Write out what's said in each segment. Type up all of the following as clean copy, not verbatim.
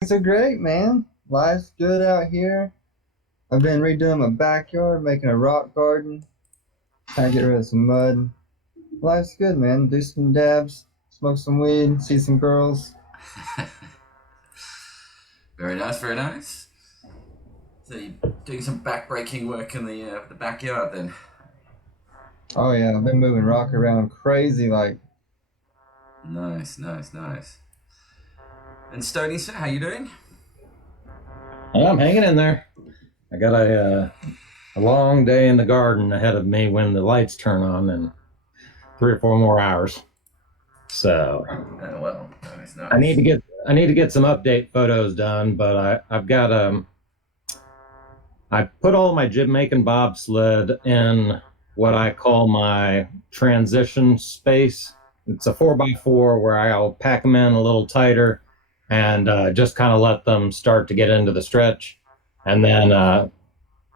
Things are great, man. Life's good out here. I've been redoing my backyard, making a rock garden, trying to get rid of some mud. Life's good, man. Do some dabs, smoke some weed, see some girls. Very nice, very nice. So you're doing some back-breaking work in the backyard then? Oh yeah, I've been moving rock around crazy. Like, Nice, nice, nice. And Stony, sir, how you doing? I'm hanging in there. I got a long day in the garden ahead of me when the lights turn on in 3 or 4 more hours. So Oh well, nice, I need nice. to get I need to get some update photos done, but I've got I put all my Jamaican bobsled in what I call my transition space. It's a 4x4 where I'll pack them in a little tighter and just kind of let them start to get into the stretch. And then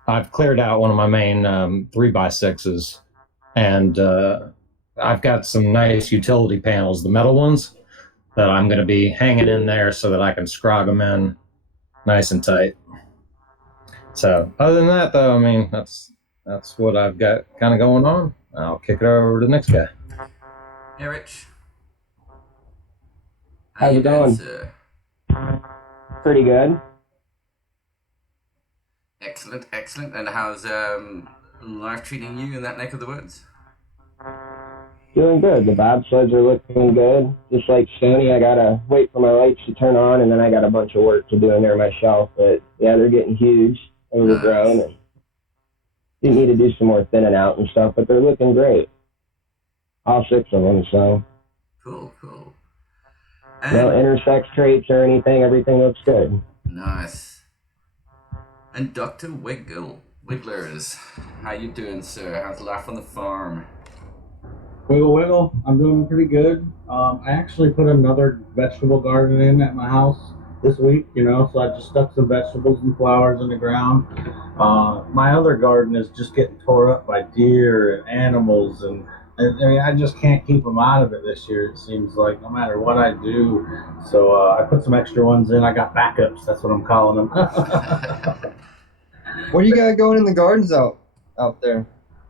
I've cleared out one of my main 3x6s, and I've got some nice utility panels, the metal ones, that I'm going to be hanging in there so that I can scrog them in nice and tight. So other than that, though, I mean that's what I've got kind of going on. I'll kick it over to the next guy. Hey, Rich. How How's you it doing, going? sir? Pretty good. Excellent, excellent. And how's life treating you in that neck of the woods? Doing good. The bobsleds are looking good. Just like Stony, I gotta wait for my lights to turn on, and then I got a bunch of work to do in there myself. But yeah, they're getting huge, overgrown, Nice. and you need to do some more thinning out and stuff. But they're looking great, all six of them. So Cool, cool. no And intersex traits or anything. Everything looks good. nice. And Dr. Wigglers, how you doing, sir? How's life on the farm? Wiggle Wiggle, I'm doing pretty good. I actually put another vegetable garden in at my house this week, so I just stuck some vegetables and flowers in the ground. My other garden is just getting tore up by deer and animals, and I mean, I just can't keep them out of it this year, it seems like, no matter what I do. So I put some extra ones in. I got backups, that's what I'm calling them. what do you got going in the gardens out there?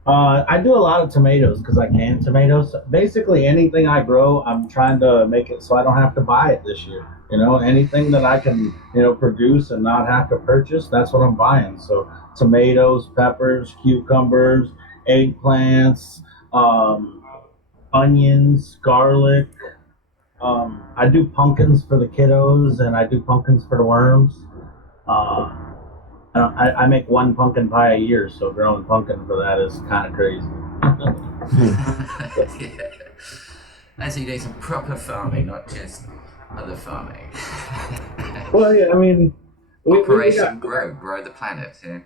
I do a lot of tomatoes because I can tomatoes. Basically, anything I grow, I'm trying to make it so I don't have to buy it this year. Anything that I can, produce and not have to purchase, that's what I'm buying. So tomatoes, peppers, cucumbers, eggplants, um, onions, garlic. I do pumpkins for the kiddos and I do pumpkins for the worms. Uh, I make one pumpkin pie a year, so growing pumpkin for that is kind of crazy. Yeah. And so you're doing some proper farming, not just other farming. Well, yeah, I mean, we got Operation Grow the planet. Yeah.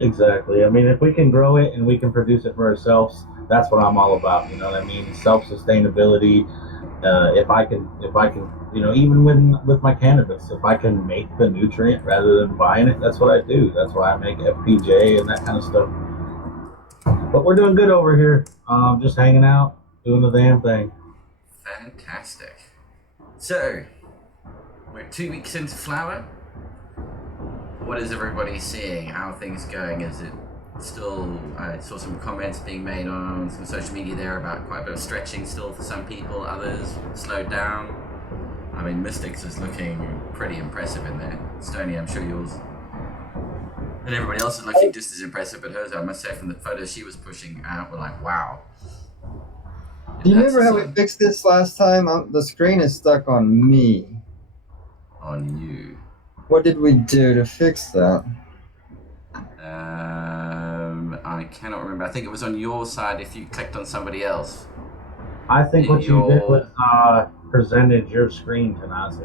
exactly. I mean, if we can grow it and we can produce it for ourselves, that's what I'm all about. You know what I mean? Self sustainability. If I can, even with my cannabis, if I can make the nutrient rather than buying it, that's what I do. That's why I make FPJ and that kind of stuff. But we're doing good over here. Just hanging out, doing the damn thing. Fantastic. So, we're 2 weeks into flower. What is everybody seeing? How are things going? Is it still? I saw some comments being made on some social media there about quite a bit of stretching still for some people. Others slowed down. I mean, Mystics is looking pretty impressive in there. Stony, I'm sure yours. And everybody else is looking just as impressive, but hers, I must say, from the photos she was pushing out, were like, wow. Do If you that's remember the how sort we of fixed this last time? The screen is stuck on me. on you. What did we do to fix that? I cannot remember. I think it was on your side if you clicked on somebody else. I think what you did was Your presented your screen to Nazi.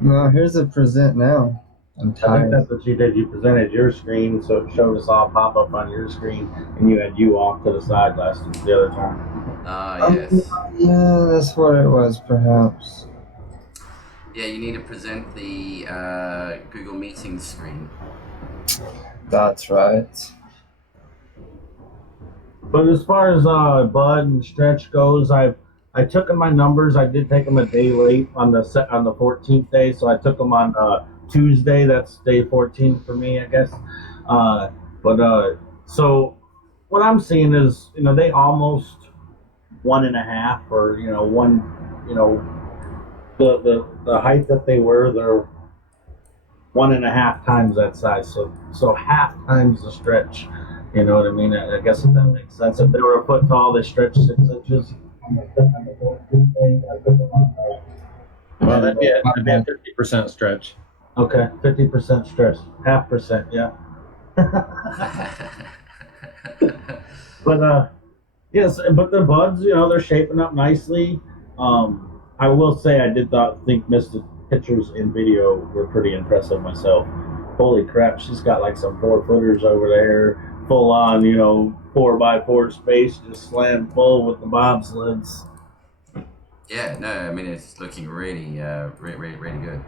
No, here's a present now. I'm I think tired. that's what you did. You presented your screen, so it showed us all pop up on your screen, and you had you off to the side the other time. yes. Yeah, that's what it was, perhaps. Yeah, you need to present the Google Meeting screen. That's right. But as far as bud and stretch goes, I've I took my numbers. I did take them a day late on the 14th day, so I took them on Tuesday. That's day 14 for me, I guess. So what I'm seeing is, they almost 1.5, or one, the height that they were, they're 1.5 times that size. So half times the stretch. You know what I mean? I guess if that makes sense. If they were a foot tall, they stretch 6 inches. Well, that'd be a 50% stretch. Okay, 50% stretch, 0.5%, yeah. But yes, but the buds, they're shaping up nicely. I will say I think Mr. Pictures in video were pretty impressive myself. Holy crap, she's got like some 4-footers over there, full on, 4x4 space, just slammed full with the bobsleds. Yeah, no, I mean, it's looking really, really good.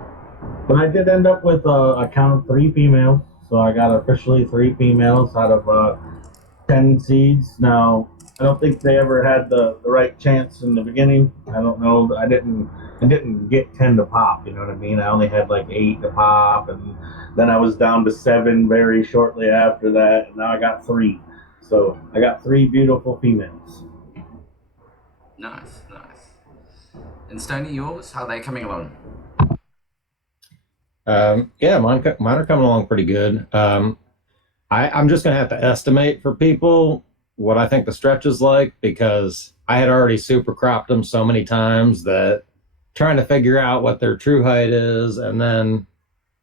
But I did end up with a count of 3 females, so I got officially 3 females out of 10 seeds. Now, I don't think they ever had the right chance in the beginning. I don't know. I didn't get 10 to pop. You know what I mean? I only had like 8 to pop, and then I was down to 7 very shortly after that, and now I got 3. So I got 3 beautiful females. Nice. And Stoney, yours? How are they coming along? Yeah, mine are coming along pretty good. I'm just going to have to estimate for people what I think the stretch is like, because I had already super cropped them so many times that trying to figure out what their true height is, and then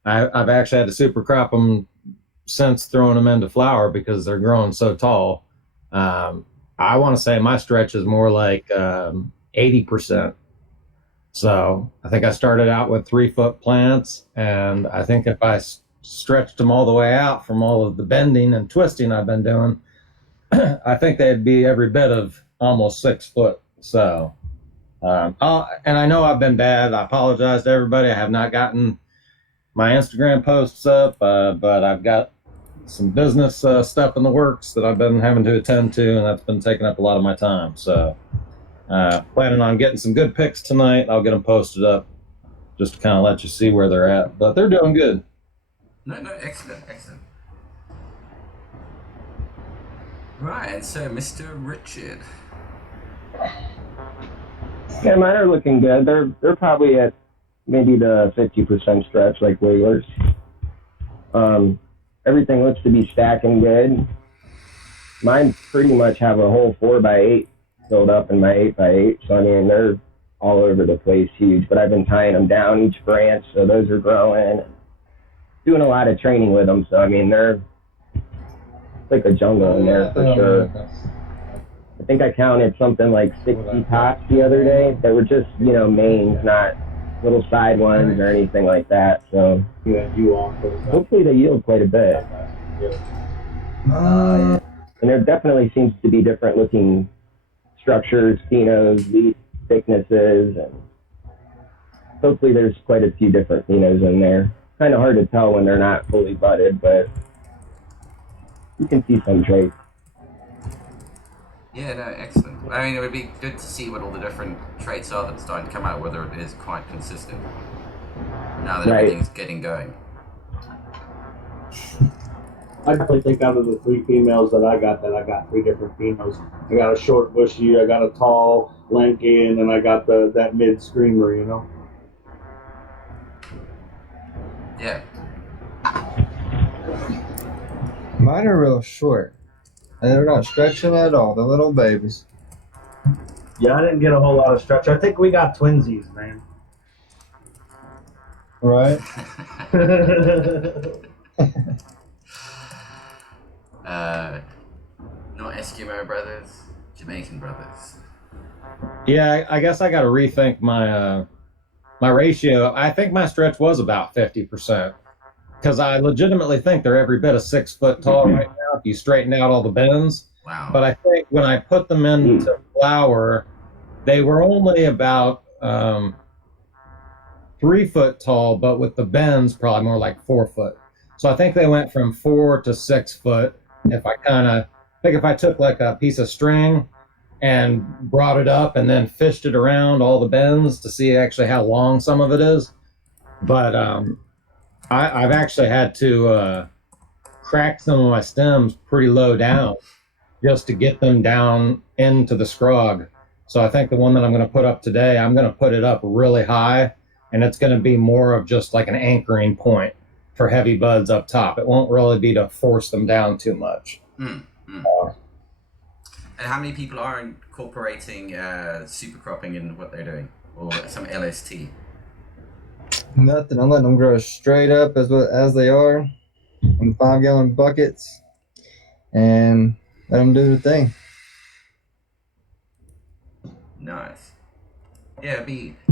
I've actually had to super crop them since throwing them into flower because they're growing so tall. I want to say my stretch is more like 80%. So I think I started out with 3-foot plants, and I think if I stretched them all the way out from all of the bending and twisting I've been doing, I think they'd be every bit of almost 6 foot. So, and I know I've been bad. I apologize to everybody. I have not gotten my Instagram posts up, but I've got some business stuff in the works that I've been having to attend to, and that's been taking up a lot of my time. So, planning on getting some good pics tonight. I'll get them posted up just to kind of let you see where they're at. But they're doing good. No, excellent. Right, and so Mr. Richard. Yeah, mine are looking good. They're probably at maybe the 50% stretch, like yours. Everything looks to be stacking good. Mine pretty much have a whole 4x8 filled up in my 8x8, so I mean they're all over the place, huge. But I've been tying them down each branch, so those are growing. Doing a lot of training with them, so I mean they're like a jungle in there for sure. I think I counted something like 60 tops the other day that were just mains, not little side ones or anything like that. So hopefully they yield quite a bit. And there definitely seems to be different looking structures, phenos, leaf thicknesses, and hopefully there's quite a few different phenos in there. Kind of hard to tell when they're not fully budded, but you can see some traits. Yeah, no, excellent. I mean, it would be good to see what all the different traits are that's starting to come out, whether it is quite consistent now that everything's getting going. I definitely think out of the 3 females that I got 3 different phenols. I got a short bushy, I got a tall lanky, and then I got that mid screamer, Yeah. Mine are real short. And they're not stretching at all. They're little babies. Yeah, I didn't get a whole lot of stretch. I think we got twinsies, man. Right? Not Eskimo brothers, Jamaican brothers. Yeah, I guess I got to rethink my my ratio. I think my stretch was about 50%, because I legitimately think they're every bit of 6 foot tall right now if you straighten out all the bends. Wow. But I think when I put them into flower, they were only about 3 foot tall, but with the bends probably more like 4 foot. So I think they went from 4 to 6 foot. If I took like a piece of string and brought it up and then fished it around all the bends to see actually how long some of it is. But I've actually had to crack some of my stems pretty low down just to get them down into the scrog. So I think the one that I'm going to put up today, I'm going to put it up really high, and it's going to be more of just like an anchoring point for heavy buds up top. It won't really be to force them down too much. And how many people are incorporating super cropping in what they're doing, or some LST? Nothing. I'm letting them grow straight up as they are in 5-gallon buckets, and let them do their thing. Nice. Yeah,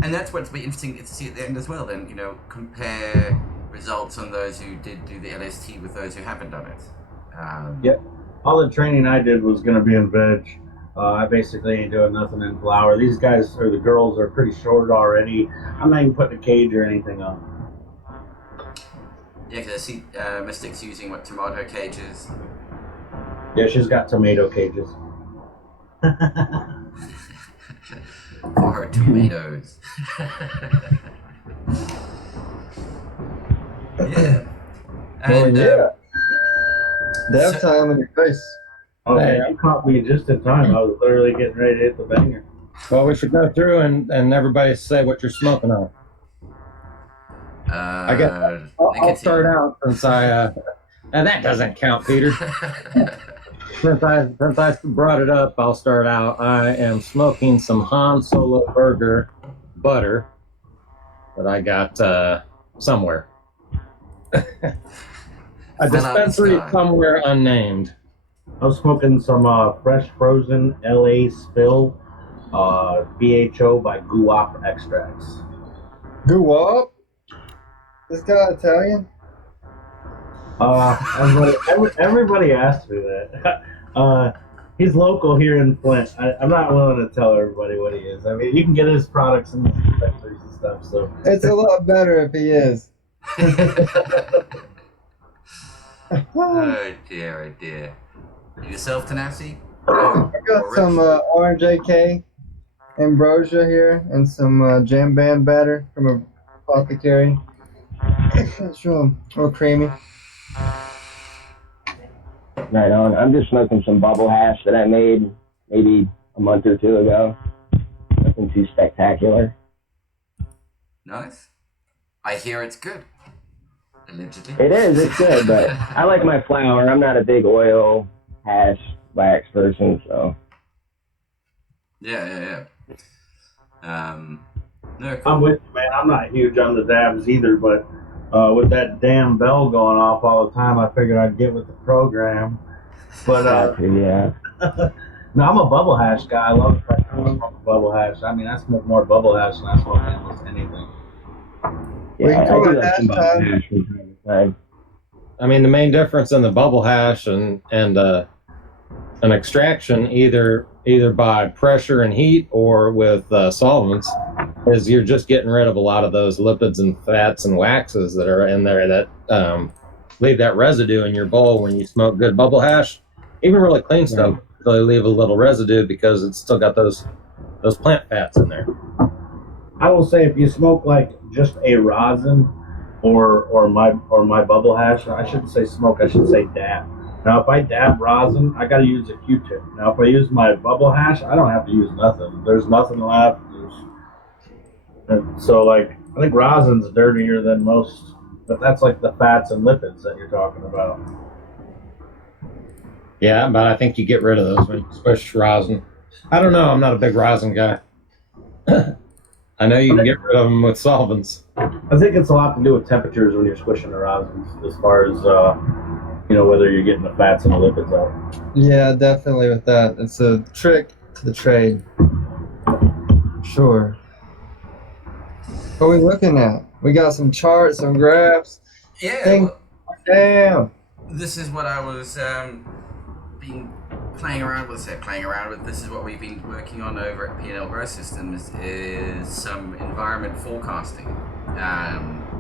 and that's what's be interesting to see at the end as well. Then compare results on those who did do the LST with those who haven't done it. Yep. All the training I did was going to be in veg. I basically ain't doing nothing in flower. These guys, or the girls, are pretty short already. I'm not even putting a cage or anything on. Yeah, because I see Mystic's using tomato cages. Yeah, she's got tomato cages. For her tomatoes. Yeah. And Dev time in your face. Okay, you caught me just in time. I was literally getting ready to hit the banger. Well, we should go through and everybody say what you're smoking on. I guess I'll start out since and that doesn't count, Peter. Since I brought it up, I'll start out. I am smoking some Han Solo Burger butter that I got somewhere. A dispensary somewhere unnamed. I was smoking some fresh frozen LA Spill BHO by Guap Extracts. Guap? This guy Italian? Everybody asked me that. He's local here in Flint. I'm not willing to tell everybody what he is. I mean, you can get his products in the dispensaries and stuff. So it's a lot better if he is. Oh dear. Yourself, Tanasi? I got some Orange AK Ambrosia here and some Jam Band batter from a apothecary. It's real creamy. Right on. I'm just smoking some bubble hash that I made maybe a month or two ago. Nothing too spectacular. Nice. I hear it's good. Allegedly. It is. It's good, but I like my flower. I'm not a big oil, hash, wax person, so. Yeah. No, cool. I'm with you, man. I'm not huge on the dabs either, but with that damn bell going off all the time, I figured I'd get with the program. But yeah. No, I'm a bubble hash guy. I love bubble hash. I mean, I smoke more bubble hash than I smoke almost anything. Yeah, I do like some bubble hash from time to time. I mean, the main difference in the bubble hash and an extraction, either by pressure and heat or with solvents, is you're just getting rid of a lot of those lipids and fats and waxes that are in there that leave that residue in your bowl when you smoke good bubble hash. Even really clean stuff, they leave a little residue because it's still got those plant fats in there. I will say, if you smoke like just a rosin or my bubble hash, I shouldn't say smoke, I should say dab. Now, if I dab rosin, I got to use a Q-tip. Now, if I use my bubble hash, I don't have to use nothing. There's nothing left. And so, like, I think rosin's dirtier than most, but that's like the fats and lipids that you're talking about. Yeah, but I think you get rid of those when you swish rosin. I don't know. I'm not a big rosin guy. I know you can get rid of them with solvents. I think it's a lot to do with temperatures when you're squishing the rosins, as far as whether you're getting the fats and the lipids out. Yeah, definitely with that. It's a trick to the trade. Sure. What are we looking at? We got some charts, some graphs. Yeah. Damn. This is what I was playing around with. This is what we've been working on over at P&L Grow Systems, is some environment forecasting.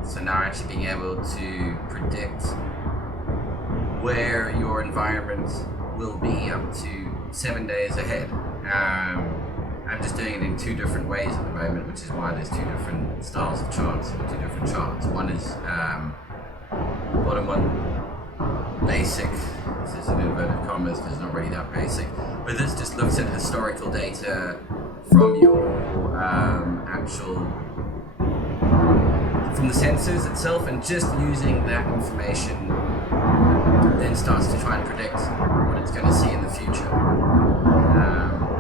So now actually being able to predict where your environment will be up to 7 days ahead. I'm just doing it in two different ways at the moment, which is why there's two different styles of charts, or two different charts. One is bottom one, basic. This is in inverted commas because it's not really that basic. But this just looks at historical data from your from the sensors itself, and just using that information then starts to try and predict what it's going to see in the future.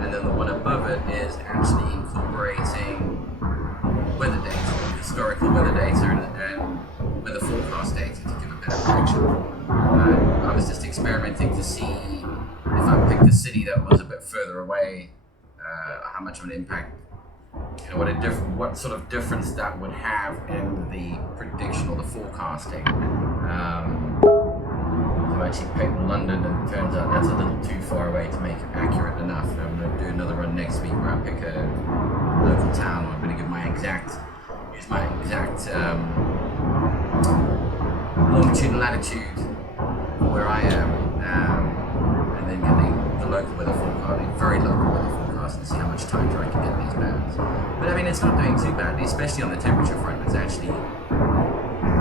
And then the one above it is actually incorporating weather data, historical weather data, and weather forecast data to give a better prediction. I was just experimenting to see if I picked a city that was a bit further away, how much of an impact, what sort of difference that would have in the prediction or the forecasting. So I actually picked London, and it turns out that's a little too far away to make it accurate enough. I'm going to do another run next week where I pick a local town. I'm going to give my exact longitude and latitude where I am, and then get the local weather forecast, the very local weather forecast, and see how much tighter I can get these bands. But I mean, it's not doing too badly, especially on the temperature front. It's actually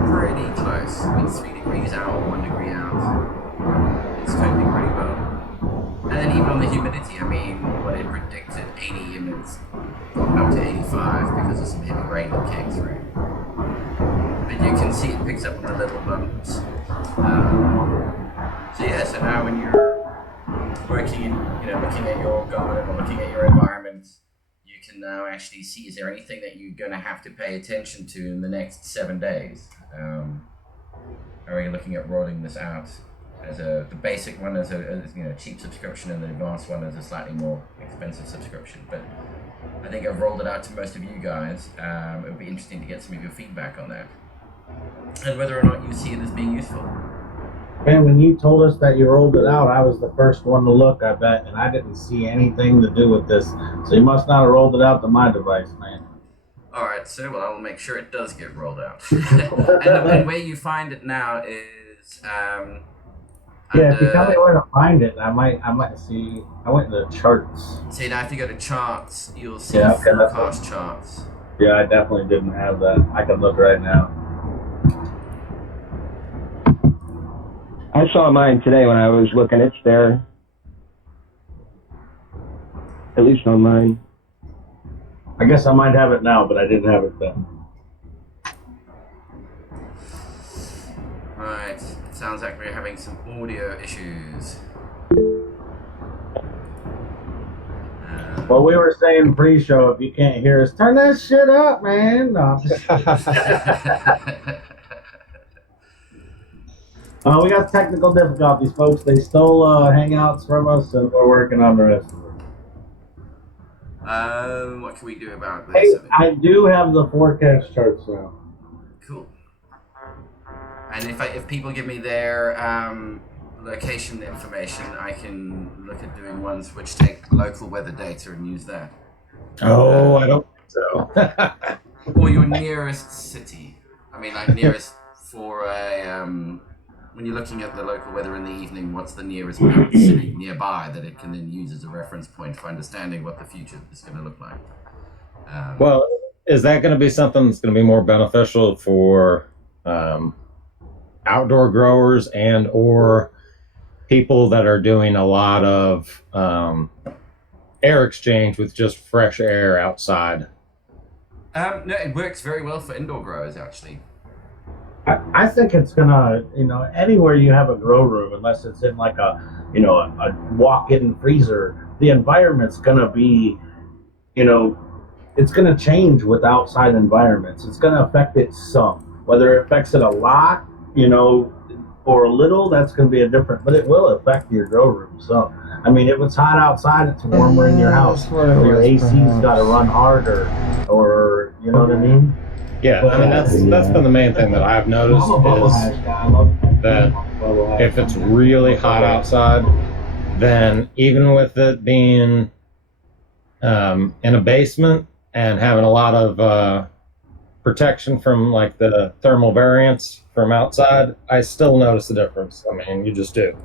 pretty close. I mean, 3 degrees out, 1 degree out. It's coping pretty well. And then even on the humidity, I mean, what it predicted, 80, and it's gotten up to 85 because of some heavy rain that came through. But you can see it picks up on the little bumps. So now when you're working in, looking at your garden or looking at your environment, you can now actually see, is there anything that you're going to have to pay attention to in the next 7 days? Are we looking at rolling this out as the basic one as a cheap subscription, and the advanced one as a slightly more expensive subscription? But I think I've rolled it out to most of you guys. It would be interesting to get some of your feedback on that, and whether or not you see it as being useful. Man, when you told us that you rolled it out, I was the first one to look, I bet, and I didn't see anything to do with this. So you must not have rolled it out to my device, man. Alright, so I'll make sure it does get rolled out. and where you find it now is if you tell me where to find it, I might see. I went to charts. See, now if you go to charts, you'll see okay, forecast charts. Yeah, I definitely didn't have that. I can look right now. I saw mine today when I was looking. It's there. At least on mine. I guess I might have it now, but I didn't have it then. Right, sounds like we're having some audio issues. Well, we were saying pre-show, if you can't hear us, turn that shit up, man. No, I'm just... we got technical difficulties, folks. They stole Hangouts from us, and we're working on the rest of it. What can we do about Hey, this? I do have the forecast charts now. Cool. And if people give me their location information, I can look at doing ones which take local weather data and use that. Oh, I don't think so. Or your nearest city. I mean, like nearest for a when you're looking at the local weather in the evening, what's the nearest city nearby that it can then use as a reference point for understanding what the future is going to look like? Well, is that going to be something that's going to be more beneficial for outdoor growers and or people that are doing a lot of air exchange with just fresh air outside? No, it works very well for indoor growers, actually. I think it's gonna, anywhere you have a grow room, unless it's in like a walk-in freezer, the environment's gonna be, it's gonna change with outside environments. It's gonna affect it some. Whether it affects it a lot, or a little, that's gonna be but it will affect your grow room. So, I mean, if it's hot outside, it's warmer in your house. Or your AC's got to run harder, or you know what I mean. Yeah, I mean that's been the main thing that I've noticed is that if it's really hot outside, then even with it being in a basement and having a lot of protection from like the thermal variance from outside, I still notice the difference. I mean, you just do.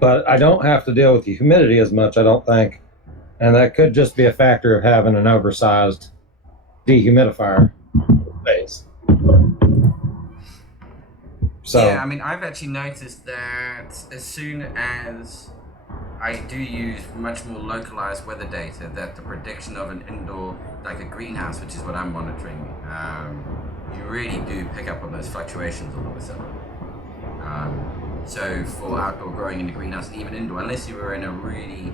But I don't have to deal with the humidity as much, I don't think, And that could just be a factor of having an oversized dehumidifier space. So Yeah, I mean, I've actually noticed that as soon as I do use much more localized weather data, that the prediction of an indoor, like a greenhouse, which is what I'm monitoring, you really do pick up on those fluctuations all of a sudden. So for outdoor growing in the greenhouse and even indoor, unless you were in a really,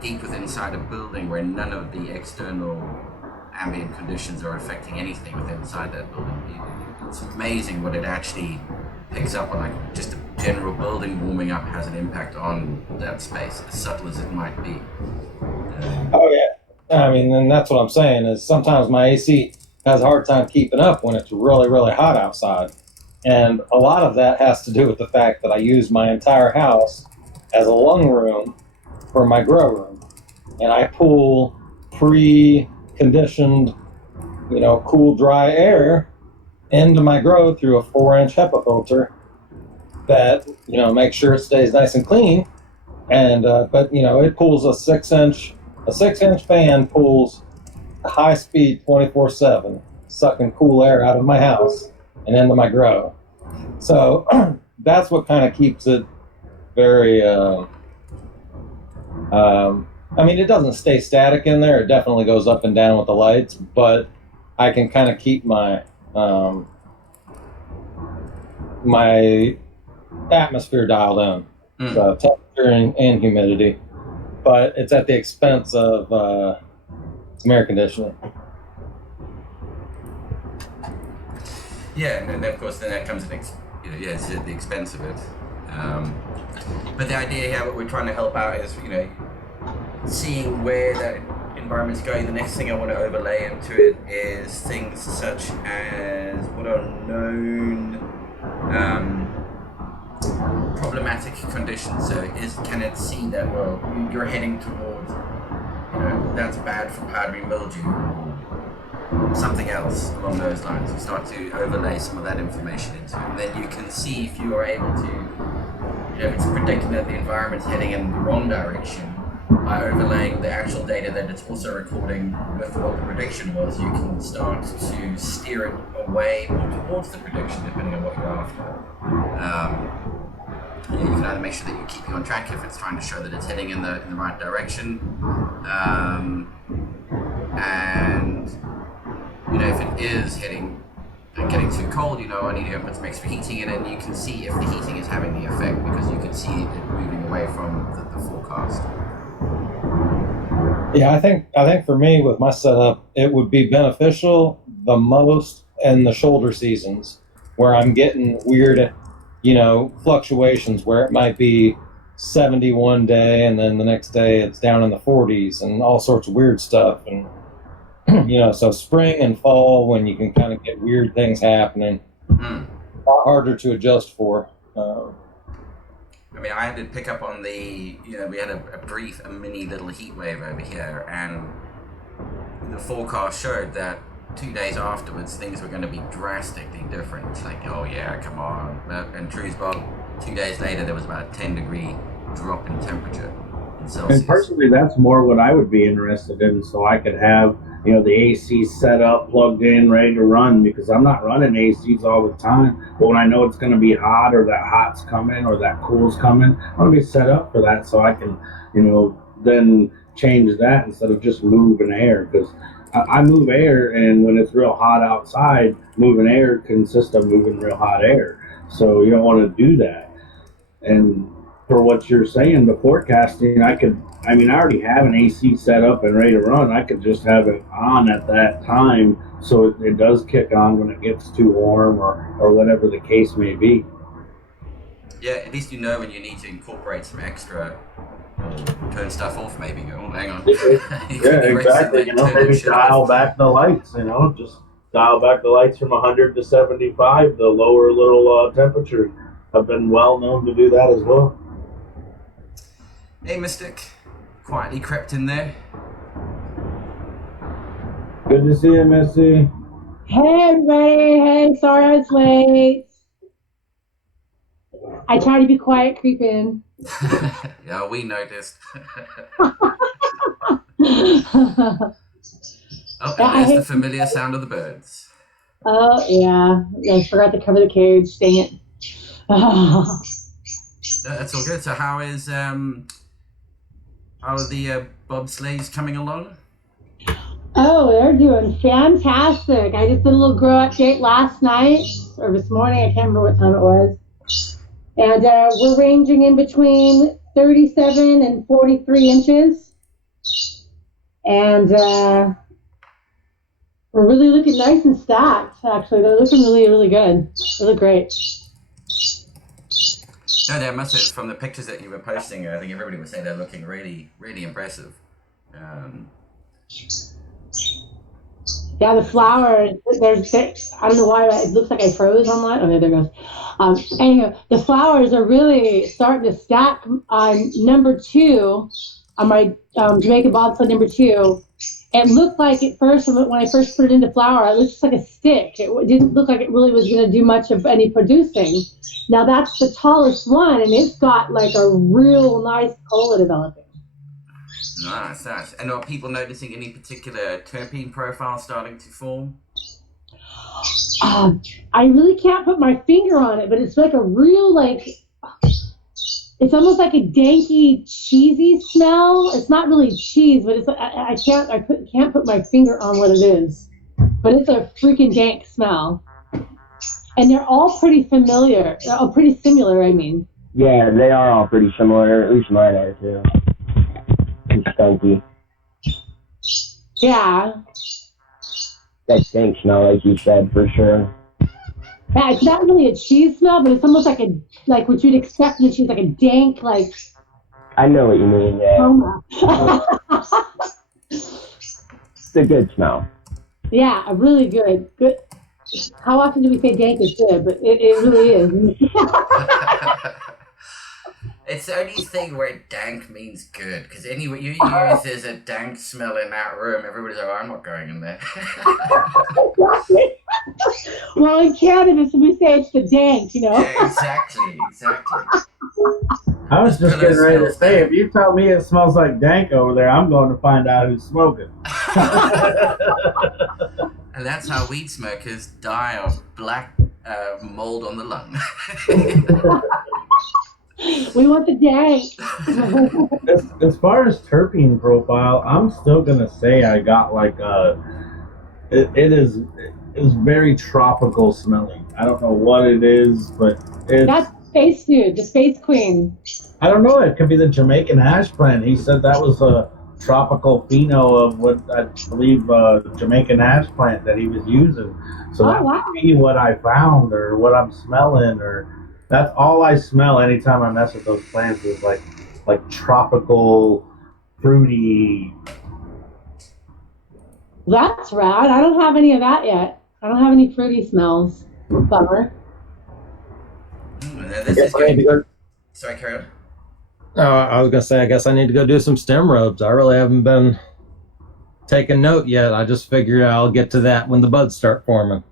deep within inside a building where none of the external ambient conditions are affecting anything within inside that building, it's amazing what it actually picks up on. Like just a general building warming up has an impact on that space, as subtle as it might be. oh yeah, I mean, and that's what I'm saying is sometimes my AC has a hard time keeping up when it's really, really hot outside. And a lot of that has to do with the fact that I use my entire house as a lung room for my grow room. And I pull pre-conditioned, cool, dry air into my grow through a 4-inch HEPA filter that, makes sure it stays nice and clean. And, but, it pulls a 6-inch fan pulls high speed 24/7, sucking cool air out of my house and into my grow. So that's what kind of keeps it very, I mean, it doesn't stay static in there. It definitely goes up and down with the lights, but I can kind of keep my my atmosphere dialed in, so temperature and humidity. But it's at the expense of some air conditioning. Yeah, and of course then that comes it's at the expense of it. But the idea here, what we're trying to help out is, seeing where that environment's going. The next thing I want to overlay into it is things such as what are known problematic conditions. So can it see that, well, you're heading towards, that's bad for powdery mildew, or something else along those lines. You start to overlay some of that information into it, and then you can see if you are able to, if it's predicting that the environment's heading in the wrong direction, by overlaying the actual data that it's also recording with what the prediction was, you can start to steer it away or towards the prediction depending on what you're after. You can either make sure that you're keeping on track if it's trying to show that it's heading in the right direction, and if it is heading and getting too cold, I need to put some extra heating in, and you can see if the heating is having the effect because you can see it moving away from the forecast. Yeah, I think for me with my setup, it would be beneficial the most in the shoulder seasons where I'm getting weird, fluctuations where it might be 70 one day and then the next day it's down in the 40s and all sorts of weird stuff. And, so spring and fall when you can kind of get weird things happening, a lot harder to adjust for. I mean, I had to pick up on we had a mini little heat wave over here, and the forecast showed that 2 days afterwards things were going to be drastically different. It's like, oh yeah, come on. And Truesbog, 2 days later, there was about a 10-degree drop in temperature in Celsius. And personally, that's more what I would be interested in, so I could have, the AC set up, plugged in, ready to run, because I'm not running ACs all the time. But when I know it's going to be hot, or that hot's coming, or that cool's coming, I want to be set up for that so I can, then change that instead of just moving air. Because I move air, and when it's real hot outside, moving air consists of moving real hot air. So you don't want to do that. And for what you're saying, the forecasting, I already have an AC set up and ready to run. I could just have it on at that time so it does kick on when it gets too warm or whatever the case may be. Yeah, at least when you need to incorporate some extra, turn stuff off maybe. Oh, hang on. Yeah, exactly. Maybe dial back the lights, just dial back the lights from 100 to 75, the lower little temperature. I've been well known to do that as well. Hey, Mystic. Quietly crept in there. Good to see you, Missy. Hey, everybody. Hey, sorry I was late. I try to be quiet, creep in. Yeah, we noticed. Oh, and I there's the hate. familiar sound of the birds. Oh yeah, I forgot to cover the cage. Dang it. No, that's all good. So how are the bobsleighs coming along? Oh, they're doing fantastic. I just did a little grow update last night or this morning. I can't remember what time it was. And we're ranging in between 37 and 43 inches. And we're really looking nice and stacked, actually. They're looking really, really good. They look great. No, they must have, from the pictures that you were posting, I think everybody would say they're looking really, really impressive. Yeah, the flower, I don't know why, it looks like I froze on that. Oh, there goes. Anyway, the flowers are really starting to stack on number 2, on my Jamaican bobsled number 2. It looked like at first, when I first put it into flower, it was just like a stick. It didn't look like it really was going to do much of any producing. Now that's the tallest one, and it's got like a real nice cola developing. Nice, nice. And are people noticing any particular terpene profile starting to form? I really can't put my finger on it, but it's like a real, like, it's almost like a danky, cheesy smell. It's not really cheese, but it's I can't put my finger on what it is. But it's a freaking dank smell. And they're all pretty familiar. They're all pretty similar, I mean. Yeah, they are all pretty similar. At least mine are too. And skunky. Yeah. That dank smell, like you said, for sure. Yeah, it's not really a cheese smell, but it's almost like what you'd expect from a cheese, like a dank, like. I know what you mean, yeah. Aroma. It's a good smell. Yeah, a really good. How often do we say dank is good? But it really is. It's the only thing where dank means good, because anyway, you use there's a dank smell in that room, everybody's like, oh, I'm not going in there. Well, in cannabis, we say it's the dank, you know. Yeah, exactly. I was just getting ready to say, if you tell me it smells like dank over there, I'm going to find out who's smoking. And that's how weed smokers die of black mold on the lung. We want the dank. As far as terpene profile, I'm still gonna say I got like it is very tropical smelling. I don't know what it is, but That's Space Dude, the Space Queen. I don't know. It could be the Jamaican hash plant. He said that was a tropical pheno of what I believe Jamaican hash plant that he was using. So that wow. might be what I found or what I'm smelling, or that's all I smell anytime I mess with those plants is like tropical, fruity. That's rad. I don't have any of that yet. I don't have any fruity smells. Bummer. This is good. Sorry, carry on. I was gonna say, I guess I need to go do some stem rubs. I really haven't been taking note yet. I just figured I'll get to that when the buds start forming.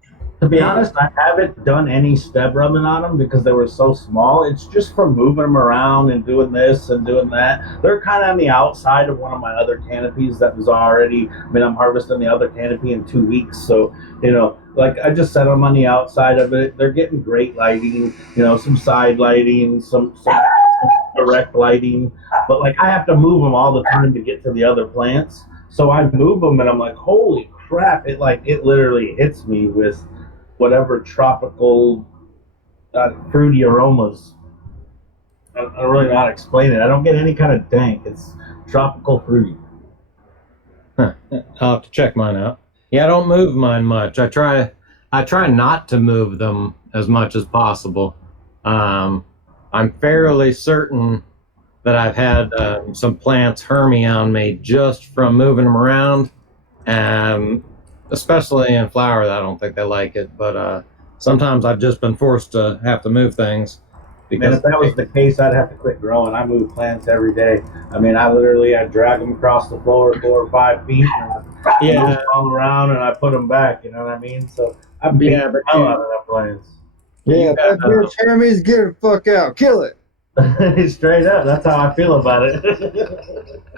To be honest, I haven't done any stem rubbing on them because they were so small. It's just from moving them around and doing this and doing that. They're kind of on the outside of one of my other canopies that was already, I'm harvesting the other canopy in 2 weeks. So, like I just set them on the outside of it. They're getting great lighting, some side lighting, some direct lighting. But like I have to move them all the time to get to the other plants. So I move them and I'm like, holy crap. It literally hits me with whatever tropical fruity aromas. I don't really know how to explain it. I don't get any kind of dank. It's tropical fruity. Huh. I'll have to check mine out. Yeah, I don't move mine much. I try not to move them as much as possible. I'm fairly certain that I've had some plants hermy on me just from moving them around. Especially in flower, I don't think they like it, but sometimes I've just been forced to have to move things. Because if that was the case, I'd have to quit growing. I move plants every day. I drag them across the floor 4 or 5 feet, and I move them all around, and I put them back. You know what I mean? So I'm beating the hell out of them plants. Yeah, if you're Jeremy's, get the fuck out, kill it. Straight up, that's how I feel about it.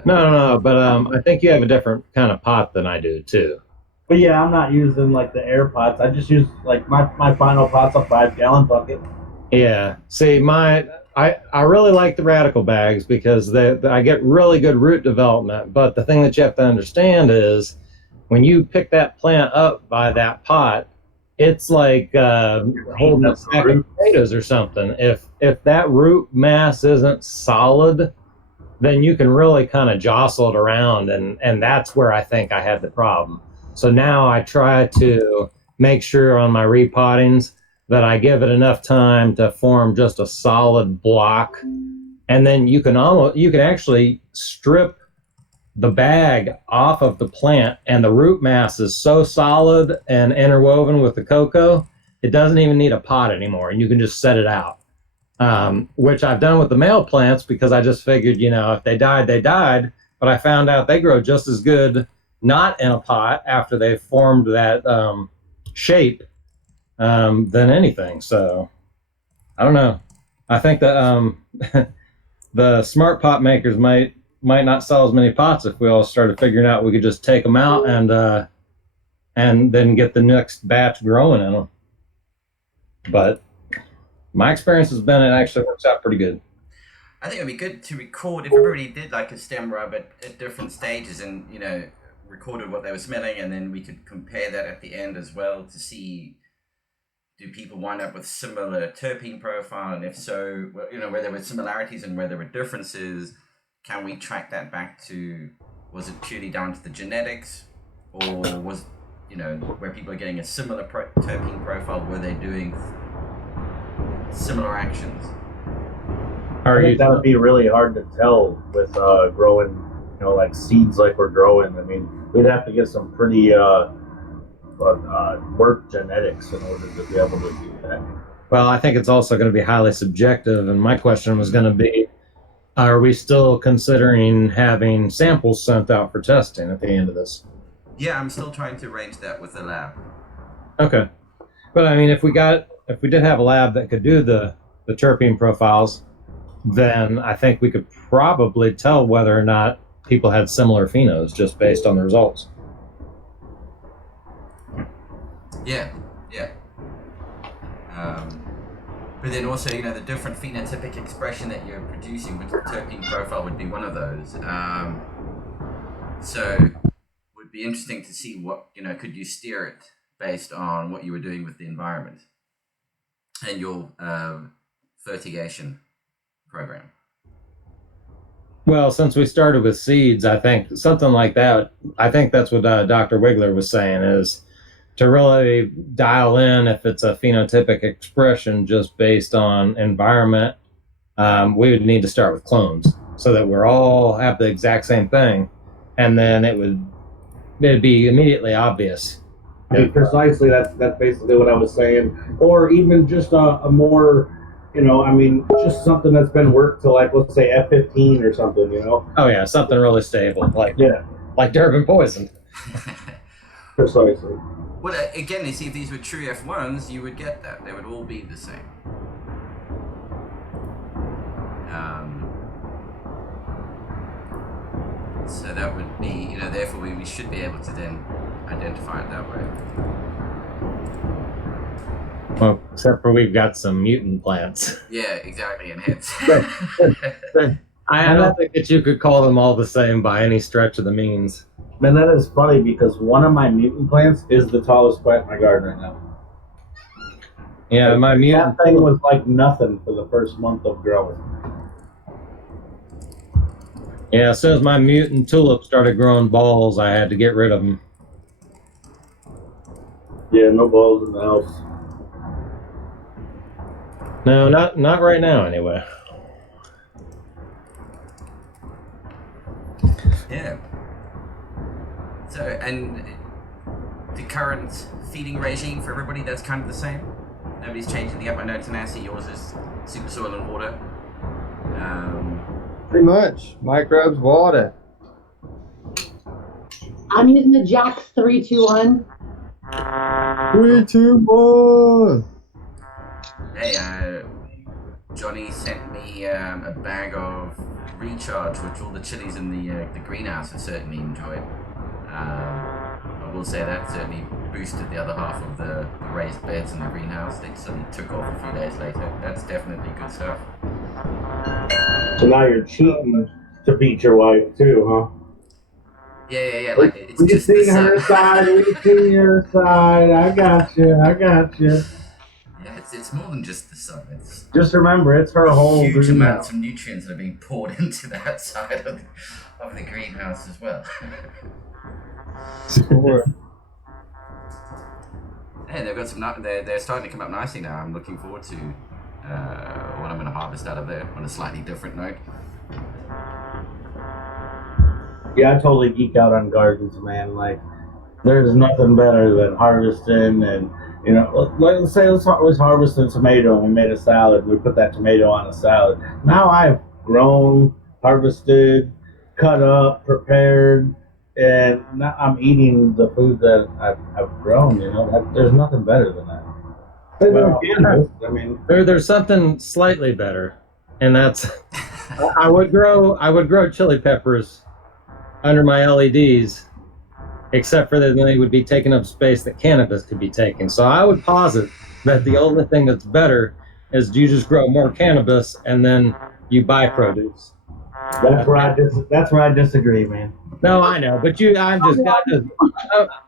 No. But I think you have a different kind of pot than I do too. But yeah, I'm not using like the air pots. I just use like my final pot's a 5-gallon bucket. Yeah. See, I really like the radical bags because I get really good root development. But the thing that you have to understand is when you pick that plant up by that pot, it's like holding a stack of potatoes or something. If that root mass isn't solid, then you can really kind of jostle it around, and that's where I think I had the problem. So now I try to make sure on my repottings that I give it enough time to form just a solid block, and then you can actually strip the bag off of the plant, and the root mass is so solid and interwoven with the cocoa, it doesn't even need a pot anymore, and you can just set it out. Which I've done with the male plants because I just figured, if they died, they died. But I found out they grow just as good not in a pot after they've formed that shape than anything. So I don't know. I think that the smart pot makers might not sell as many pots if we all started figuring out we could just take them out and then get the next batch growing in them. But my experience has been it actually works out pretty good. I think it'd be good to record if everybody did like a stem rub at different stages and, recorded what they were smelling, and then we could compare that at the end as well to see, do people wind up with similar terpene profile, and if so, where there were similarities and where there were differences, can we track that back to, was it purely down to the genetics, or was, where people are getting a similar terpene profile, were they doing similar actions? I think that would be really hard to tell with growing, like seeds like we're growing. I mean, we'd have to get some pretty work genetics in order to be able to do that. Well, I think it's also going to be highly subjective, and my question was going to be, are we still considering having samples sent out for testing at the end of this? Yeah, I'm still trying to arrange that with the lab. Okay. But I mean, if we did have a lab that could do the terpene profiles, then I think we could probably tell whether or not people had similar phenos just based on the results. Yeah. But then also, the different phenotypic expression that you're producing with the terpene profile would be one of those. So would be interesting to see what, could you steer it based on what you were doing with the environment and your fertigation program. Well, since we started with seeds, I think something like that, I think that's what Dr. Wigler was saying, is to really dial in if it's a phenotypic expression just based on environment, we would need to start with clones so that we're all have the exact same thing, and then it'd be immediately obvious. I mean, precisely, that's basically what I was saying. Or even just a more, just something that's been worked to, like, let's say F15 or something, Oh yeah, something really stable, like Durban poison. Precisely. Well, again, you see, if these were true F1s, you would get that. They would all be the same. So that would be, therefore we should be able to then identify it that way. Well, except for we've got some mutant plants. Yeah, exactly, and hence. I don't think that you could call them all the same by any stretch of the means. Man, that is funny because one of my mutant plants is the tallest plant in my garden right now. Yeah, my mutant... That thing was like nothing for the first month of growing. Yeah, as soon as my mutant tulip started growing balls, I had to get rid of them. Yeah, no balls in the house. No, not right now, anyway. Yeah. So, and the current feeding regime for everybody, that's kind of the same? Nobody's changing the up. I know, Tenacity, yours is super soil and water. Pretty much. Microbes, water. I'm using the Jax 321. 3, 2, 1. Hey, Johnny sent me a bag of Recharge, which all the chilies in the greenhouse have certainly enjoyed. I will say that certainly boosted the other half of the raised beds in the greenhouse. They suddenly took off a few days later. That's definitely good stuff. So now you're cheating to beat your wife too, huh? Yeah. Like it's We just see the her side, we see your side. I got you. Yeah, it's more than just the sun. It's Just remember, it's her whole huge greenhouse. amounts of nutrients that are being poured into that side of the greenhouse as well. Hey, they've got some. They're starting to come up nicely now. I'm looking forward to what I'm going to harvest out of there on a slightly different note. Yeah, I totally geek out on gardens, man. Like, there's nothing better than harvesting and, you know, let's say let's harvest a tomato and we made a salad. We put that tomato on a salad. Now I've grown, harvested, cut up, prepared, and now I'm eating the food that I've grown. You know, there's nothing better than that. Well, I mean, there's something slightly better, and that's I would grow chili peppers under my LEDs, except for that they would be taking up space that cannabis could be taking. So I would posit that the only thing that's better is you just grow more cannabis and then you buy produce. that's where I disagree, man. No, I know, but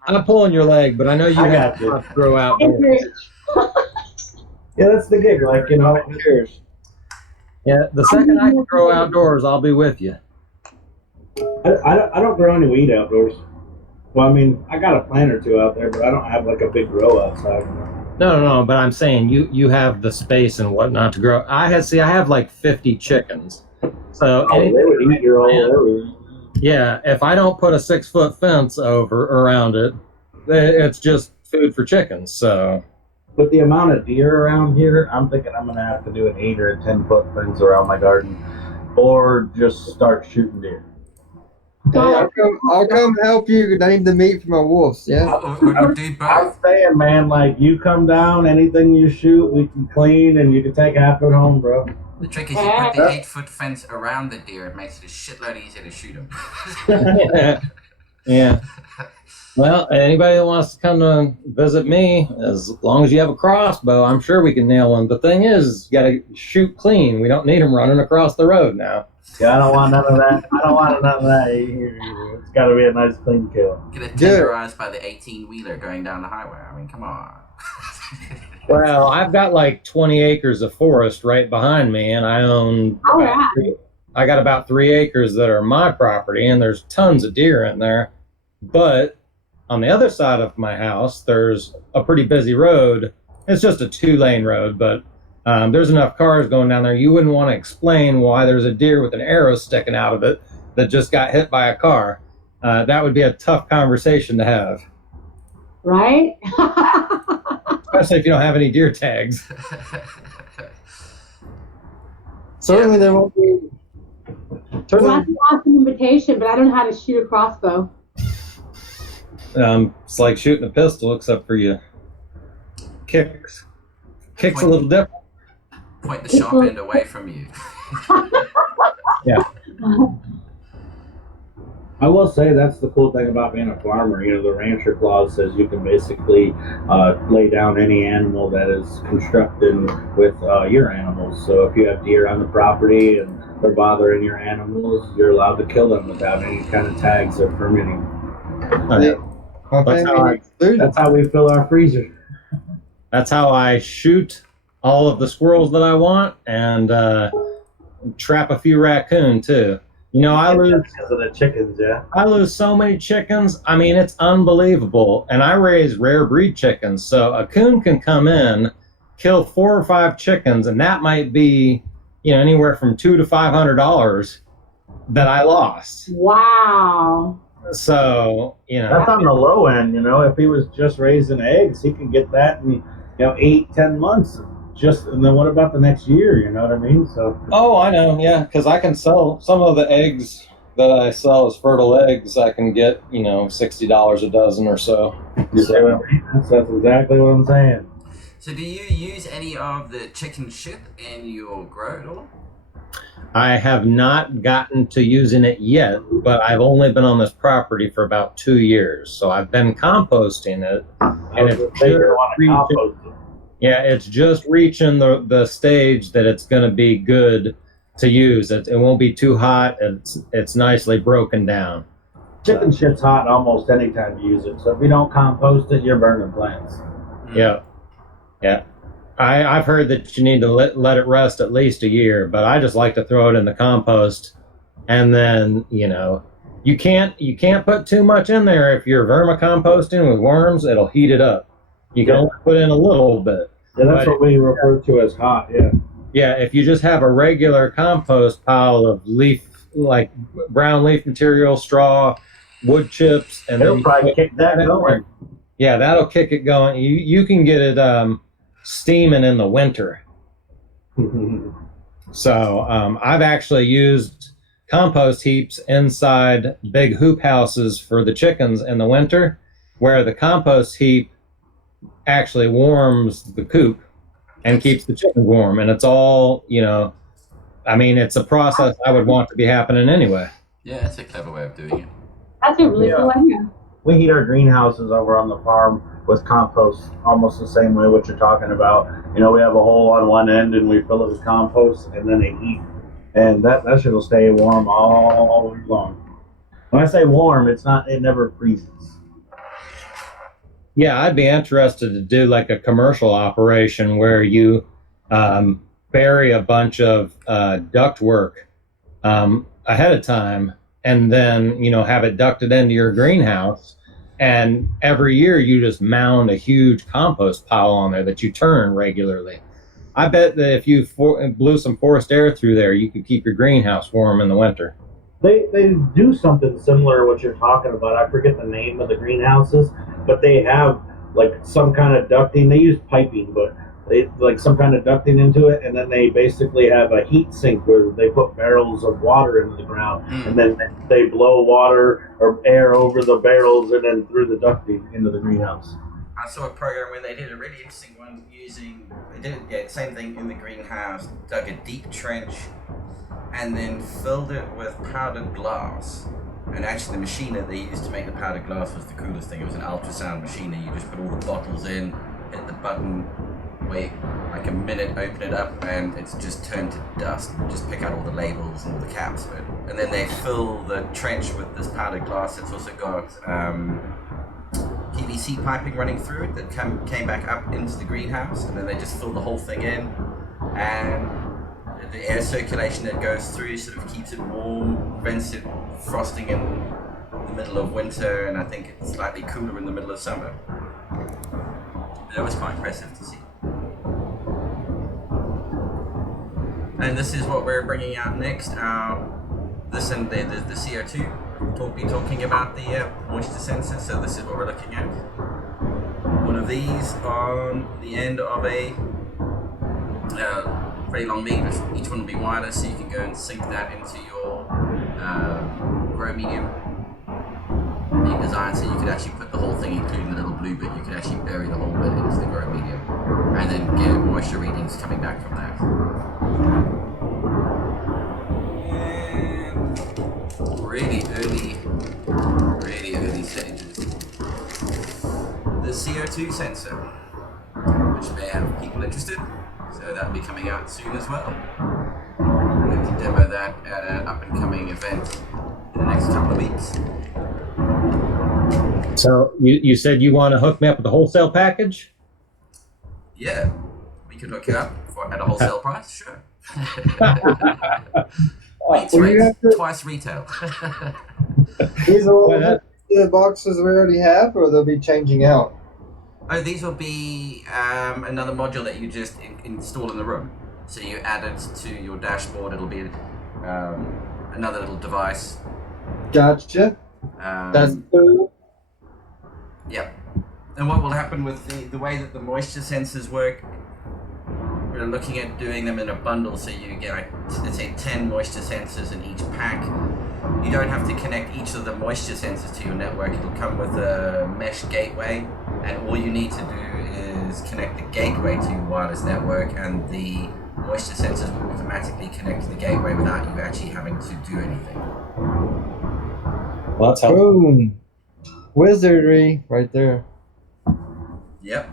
I'm pulling your leg, but I know you I have got you. to grow outdoors. Yeah, that's the gig. Like, you know, cheers. Yeah, the second I can grow outdoors, I'll be with you. I don't grow any weed outdoors. Well, I mean, I got a plant or two out there, but I don't have like a big grow outside. No, but I'm saying you have the space and whatnot to grow. I have like 50 chickens. So Oh, they would eat your whole area. yeah, if I don't put a 6-foot fence around it, it's just food for chickens. So With the amount of deer around here, I'm thinking I'm gonna have to do an 8 or a 10-foot fence around my garden, or just start shooting deer. Hey, I'll come help you. I need the meat for my wolves. Yeah. Or do I'm both. saying, man, like you come down, anything you shoot, we can clean, and you can take half it home, bro. The trick is you put the 8-foot fence around the deer. It makes it a shitload easier to shoot them. yeah. Well, anybody that wants to come to visit me, as long as you have a crossbow, I'm sure we can nail one. The thing is, you got to shoot clean. We don't need them running across the road now. Yeah, I don't want none of that. I don't want none of that either. It's got to be a nice clean kill. Get it tenderized by the 18-wheeler going down the highway. I mean, come on. Well, I've got like 20 acres of forest right behind me, and I own. I got about 3 acres that are my property, and there's tons of deer in there. But on the other side of my house, there's a pretty busy road. It's just a 2-lane road, but there's enough cars going down there. You wouldn't want to explain why there's a deer with an arrow sticking out of it that just got hit by a car. That would be a tough conversation to have. Right? Especially if you don't have any deer tags. Certainly there won't be. Well, that's Certainly, an awesome invitation, but I don't know how to shoot a crossbow. It's like shooting a pistol, except for you kicks a little different. Point the sharp end away from you. I will say that's the cool thing about being a farmer. You know, the rancher clause says you can basically lay down any animal that is constructed with your animals. So if you have deer on the property and they're bothering your animals, you're allowed to kill them without any kind of tags or permitting. my That's how family food. That's how we fill our freezer. That's how I shoot all of the squirrels that I want and trap a few raccoon too. You know, I lose because of the chickens, yeah. I lose so many chickens. I mean, it's unbelievable. And I raise rare breed chickens. So a coon can come in, kill 4 or 5 chickens, and that might be, you know, anywhere from $200 to $500 that I lost. Wow. So, you know, That's on the low end, you know. If he was just raising eggs, he could get that in, 8-10 months. And then what about the next year? You know what I mean? So. oh, I know, yeah, because I can sell some of the eggs that I sell as fertile eggs. I can get, you know, $60 a dozen or so. That's exactly what I'm saying. So do you use any of the chicken shit in your grow at all? I have not gotten to using it yet, but I've only been on this property for about 2 years. So I've been composting it. I And was it's gonna say you want to reaching- compost it. Yeah, it's just reaching the stage that it's going to be good to use. It won't be too hot. It's nicely broken down. Chicken shit's hot almost any time you use it. So if you don't compost it, you're burning plants. Yeah, yeah. I've heard that you need to let it rest at least a year, but I just like to throw it in the compost, and then you can't put too much in there. If you're vermicomposting with worms, it'll heat it up. You can only put in a little bit. Yeah, that's what we refer to as hot. Yeah. Yeah, if you just have a regular compost pile of like brown leaf material, straw, wood chips, and It'll then probably kick that going. yeah, that'll kick it going. You can get it steaming in the winter. So I've actually used compost heaps inside big hoop houses for the chickens in the winter, where the compost heap actually warms the coop and keeps the chickens warm. And it's all, I mean, it's a process I would want to be happening anyway. Yeah, that's a clever way of doing it. That's a really cool idea. We heat our greenhouses over on the farm with compost almost the same way what you're talking about. We have a hole on one end and we fill it with compost and then they heat. And that shit will stay warm all week long. When I say warm, it never freezes. Yeah, I'd be interested to do like a commercial operation where you bury a bunch of ductwork ahead of time, and then have it ducted into your greenhouse. And every year you just mound a huge compost pile on there that you turn regularly. I bet that if you blew some forced air through there, you could keep your greenhouse warm in the winter. They do something similar to what you're talking about. I forget the name of the greenhouses, but they have like some kind of ducting. They use piping, but they like some kind of ducting into it, and then they basically have a heat sink where they put barrels of water into the ground, and then they blow water or air over the barrels and then through the ducting into the greenhouse. I saw a program where they did a really interesting one they did the same thing in the greenhouse, dug a deep trench, and then filled it with powdered glass. And actually the machine that they used to make the powdered glass was the coolest thing. It was an ultrasound machine that you just put all the bottles in, hit the button, wait like a minute, open it up, and it's just turned to dust. You just pick out all the labels and all the caps of it. And then they fill the trench with this powdered glass. It's also got PVC piping running through it that came back up into the greenhouse, and then they just fill the whole thing in, and the air circulation that goes through sort of keeps it warm, prevents it frosting in the middle of winter, and I think it's slightly cooler in the middle of summer. That was quite impressive to see. And this is what we're bringing out next. This and the CO2. We'll be talking about the moisture sensor. So this is what we're looking at. One of these on the end of a very long lead. Each one will be wireless, so you can go and sync that into your grow medium. Being designed so you could actually put the whole thing, including the little blue bit. You could actually bury the whole bit into the grow medium, and then get moisture readings coming back from that. And really early stages. The CO2 sensor, which may have people interested. So that'll be coming out soon as well. I'm going to demo that at an up-and-coming event in the next couple of weeks. So you said you want to hook me up with a wholesale package? Yeah, we could hook you up at a wholesale price, sure. Twice retail. These are all the boxes we already have, or they'll be changing out? Oh, these will be another module that you just install in the room. So you add it to your dashboard. It'll be another little device. Gotcha. That's cool. Yep. And what will happen with the way that the moisture sensors work, we're looking at doing them in a bundle, so you get, like, let's say 10 moisture sensors in each pack. You don't have to connect each of the moisture sensors to your network. It'll come with a mesh gateway, and all you need to do is connect the gateway to your wireless network, and the moisture sensors will automatically connect to the gateway without you actually having to do anything. Well, that's helpful. Boom. Wizardry right there. Yep.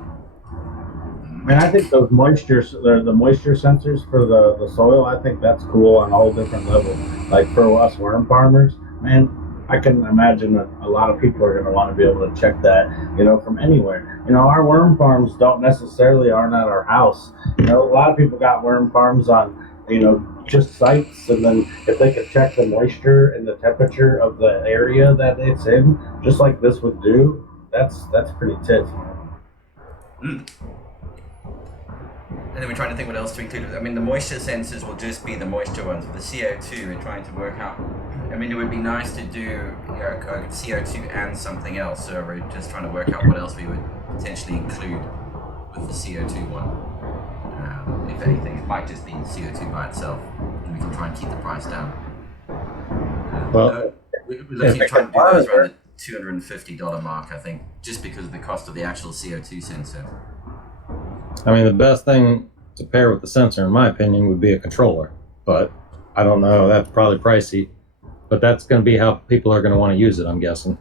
I mean, I think those the moisture sensors for the soil, I think that's cool on a whole different level. Like for us worm farmers, man, I can imagine that a lot of people are going to want to be able to check that, from anywhere. Our worm farms aren't at our house. A lot of people got worm farms on, just sites, and then if they could check the moisture and the temperature of the area that it's in, just like this would do, that's pretty tits. Mm. And then we're trying to think what else to include. I mean, the moisture sensors will just be the moisture ones. With the CO2, we're trying to work out. I mean, it would be nice to do CO2 and something else. So we're just trying to work out what else we would potentially include with the CO2 one. If anything, it might just be CO2 by itself, and we can try and keep the price down. Well, we're looking at trying to do those around the $250 mark, I think, just because of the cost of the actual CO2 sensor. I mean, the best thing to pair with the sensor, in my opinion, would be a controller. But I don't know, that's probably pricey. But that's going to be how people are going to want to use it, I'm guessing.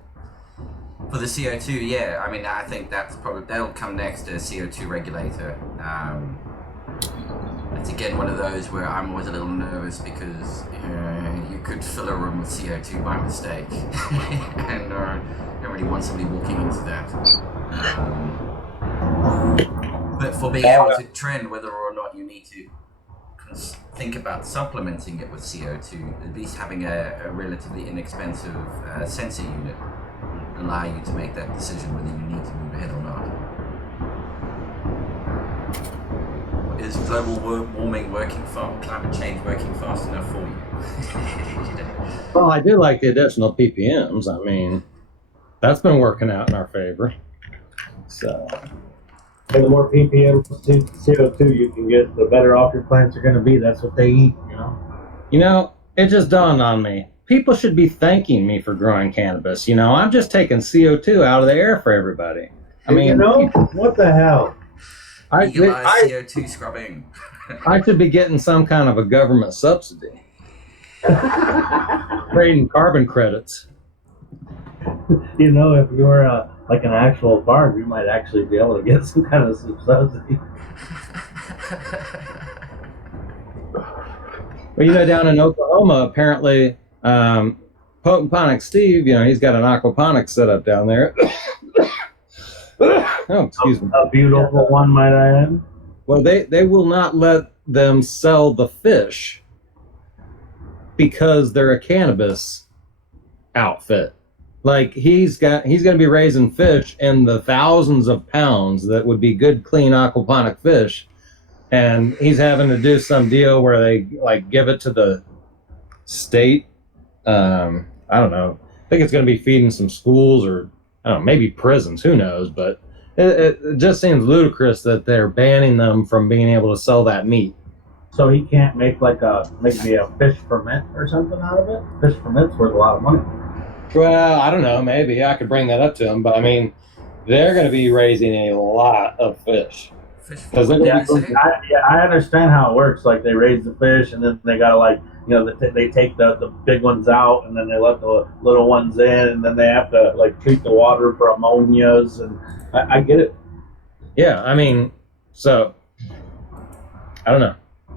For the CO2, yeah. I mean, I think that'll come next to a CO2 regulator. It's again one of those where I'm always a little nervous because you could fill a room with CO2 by mistake, and I don't really want somebody walking into that. But for being able to trend whether or not you need to think about supplementing it with CO2, at least having a relatively inexpensive sensor unit will allow you to make that decision whether you need to move ahead or not. Is global warming climate change working fast enough for you? Well, I do like the additional ppms. I mean, that's been working out in our favor. So, And the more ppm CO2 you can get, the better off your plants are going to be. That's what they eat, it just dawned on me. People should be thanking me for growing cannabis. I'm just taking CO2 out of the air for everybody. I mean, what the hell? Legalize CO2 scrubbing. I should be getting some kind of a government subsidy. Trading carbon credits. If you were like an actual farm, you might actually be able to get some kind of subsidy. Well, down in Oklahoma, apparently, Potent Ponic Steve, he's got an aquaponics set up down there. Oh, excuse me. A beautiful one, might I add. Well, they will not let them sell the fish because they're a cannabis outfit. Like he's going to be raising fish in the thousands of pounds that would be good, clean aquaponic fish, and he's having to do some deal where they give it to the state. I don't know. I think it's going to be feeding some schools or I don't know, maybe prisons. Who knows? But it just seems ludicrous that they're banning them from being able to sell that meat. So he can't make maybe a fish ferment or something out of it? Fish ferment's worth a lot of money. Well, I don't know. Maybe I could bring that up to them, but I mean, they're going to be raising a lot of fish. I understand how it works. Like they raise the fish, and then they gotta they take the big ones out, and then they let the little ones in, and then they have to treat the water for ammonias, and I get it. Yeah, I mean, so I don't know.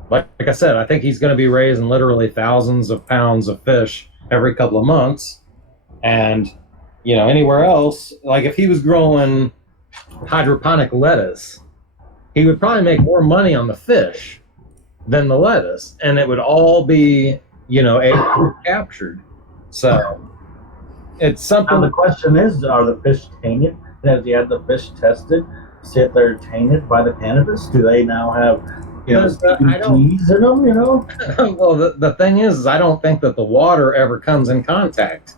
Like I said, I think he's going to be raising literally thousands of pounds of fish every couple of months. And, anywhere else, like if he was growing hydroponic lettuce, he would probably make more money on the fish than the lettuce. And it would all be, captured. So it's something. Now the question is, are the fish tainted? Has he had the fish tested? See if they're tainted by the cannabis? Do they now have CBGs in them, Well, the thing is, I don't think that the water ever comes in contact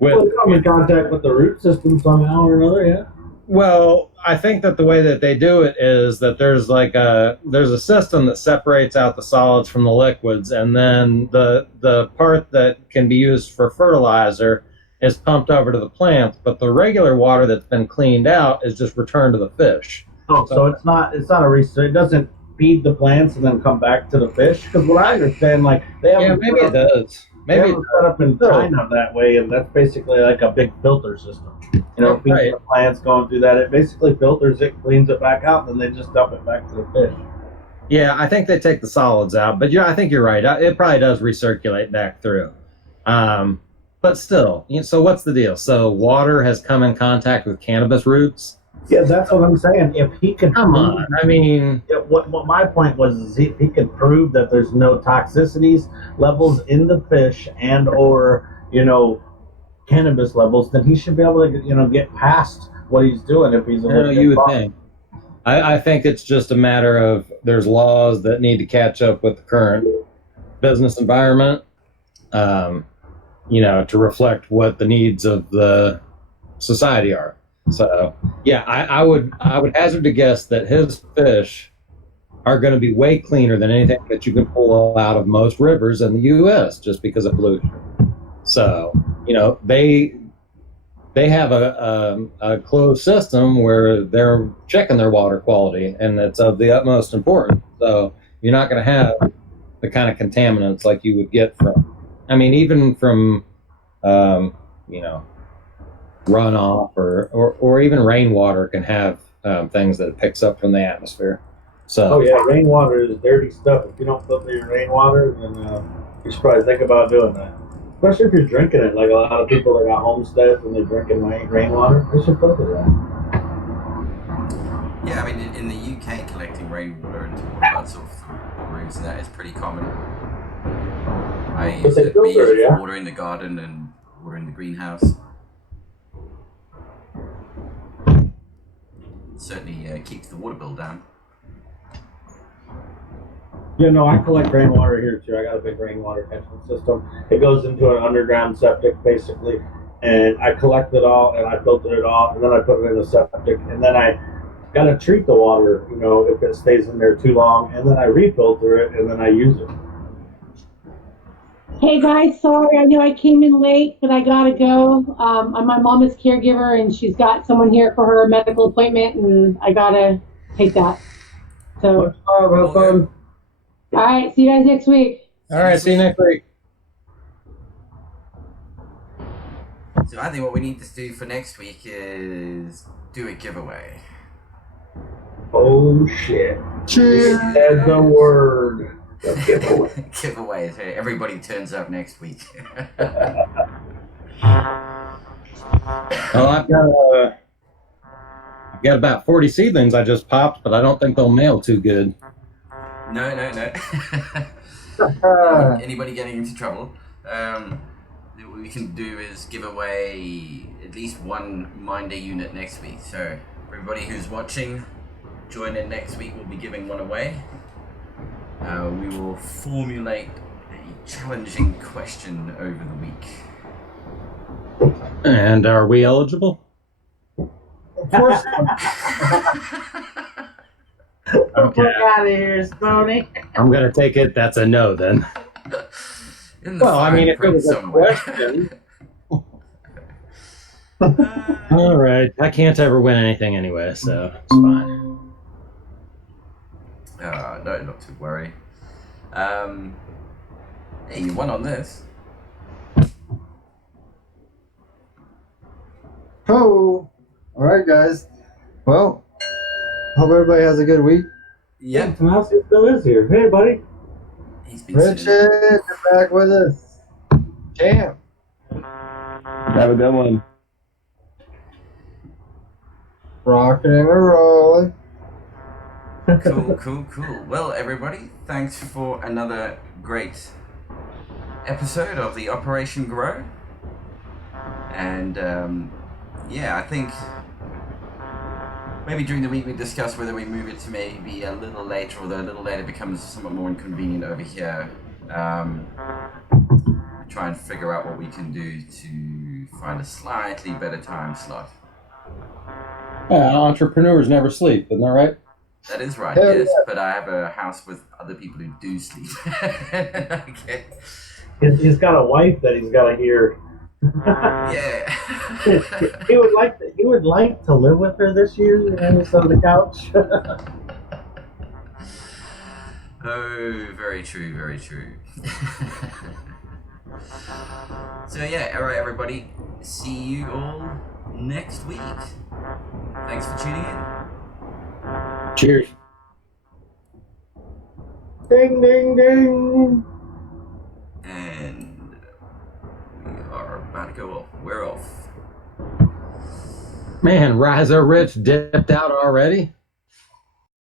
with. Well, they come in contact with the root system somehow or another, yeah. Well, I think that the way that they do it is that there's a system that separates out the solids from the liquids, and then the part that can be used for fertilizer is pumped over to the plant, but the regular water that's been cleaned out is just returned to the fish. Oh, so it's not a research. It doesn't feed the plants and then come back to the fish. Because what I understand, like they have Yeah, maybe it does. they Maybe have them set up in China that way, and that's basically like a big filter system. You know, feeding right. the plants going through that, it basically filters it, cleans it back out, and then they just dump it back to the fish. Yeah, I think they take the solids out, but yeah, I think you're right. It probably does recirculate back through. But still, so what's the deal? So water has come in contact with cannabis roots. Yeah, that's what I'm saying. If he could Come on, I mean, what my point was is he could prove that there's no toxicities levels in the fish and or cannabis levels, then he should be able to get past what he's doing if he's a you would think. I think it's just a matter of there's laws that need to catch up with the current business environment, to reflect what the needs of the society are. So, yeah, I would hazard to guess that his fish are going to be way cleaner than anything that you can pull out of most rivers in the U.S. just because of pollution. So, they have a closed system where they're checking their water quality, and it's of the utmost importance. So you're not going to have the kind of contaminants like you would get even from, runoff or even rainwater can have things that it picks up from the atmosphere. So. Oh yeah, rainwater is dirty stuff. If you don't filter your rainwater, then you should probably think about doing that. Especially if you're drinking it, like a lot of people that got homesteads and they're drinking rainwater, they should filter that. Yeah, I mean, in the UK, collecting rainwater into water sort of rooms and that is pretty common. I use it for water in the garden and water in the greenhouse. Certainly keeps the water bill down. I collect rainwater here too. I got a big rainwater catchment system. It goes into an underground septic basically, and I collect it all and I filter it all, and then I put it in a septic, and then I gotta treat the water, if it stays in there too long, and then I refilter it and then I use it. Hey guys, sorry, I know I came in late, but I gotta go. I'm my mama's caregiver, and she's got someone here for her medical appointment, and I gotta take that. So, have fun. All right, see you guys next week. All right, see you next week. So I think what we need to do for next week is do a giveaway. Oh shit! Cheers. That's the word. Giveaway. Giveaway. So everybody turns up next week. Well, I've got about 40 seedlings I just popped, but I don't think they'll mail too good. No. Anybody getting into trouble? What we can do is give away at least one Minder unit next week. So everybody who's watching, join in next week. We'll be giving one away. We will formulate a challenging question over the week. And are we eligible? Of course. Okay. Get out of here, Stoney. I'm going to take it. That's a no then. Well, I mean, if it was a question. All right. I can't ever win anything anyway, so it's fine. No, not to worry. Hey, you won on this. Oh, all right, guys. Well, hope everybody has a good week. Yep. Tomasi still is here. Hey, buddy. He's been Richard, you're back with us. Champ. Have a good one. Rocking and rolling. Cool. Well, everybody, thanks for another great episode of the Operation Grow. And I think maybe during the week we discuss whether we move it to maybe a little later, although a little later becomes somewhat more inconvenient over here. Try and figure out what we can do to find a slightly better time slot. Yeah, entrepreneurs never sleep, isn't that right? That is right, Hell yes, yeah. but I have a house with other people who do sleep. Okay. He's got a wife that he's got to hear Yeah. He would like to live with her this year and sit on the couch. Oh, very true, very true. So yeah, alright everybody. See you all next week. Thanks for tuning in. Cheers. Ding, ding, ding. And we are about to go off. We're off. Man, Riser Rich dipped out already.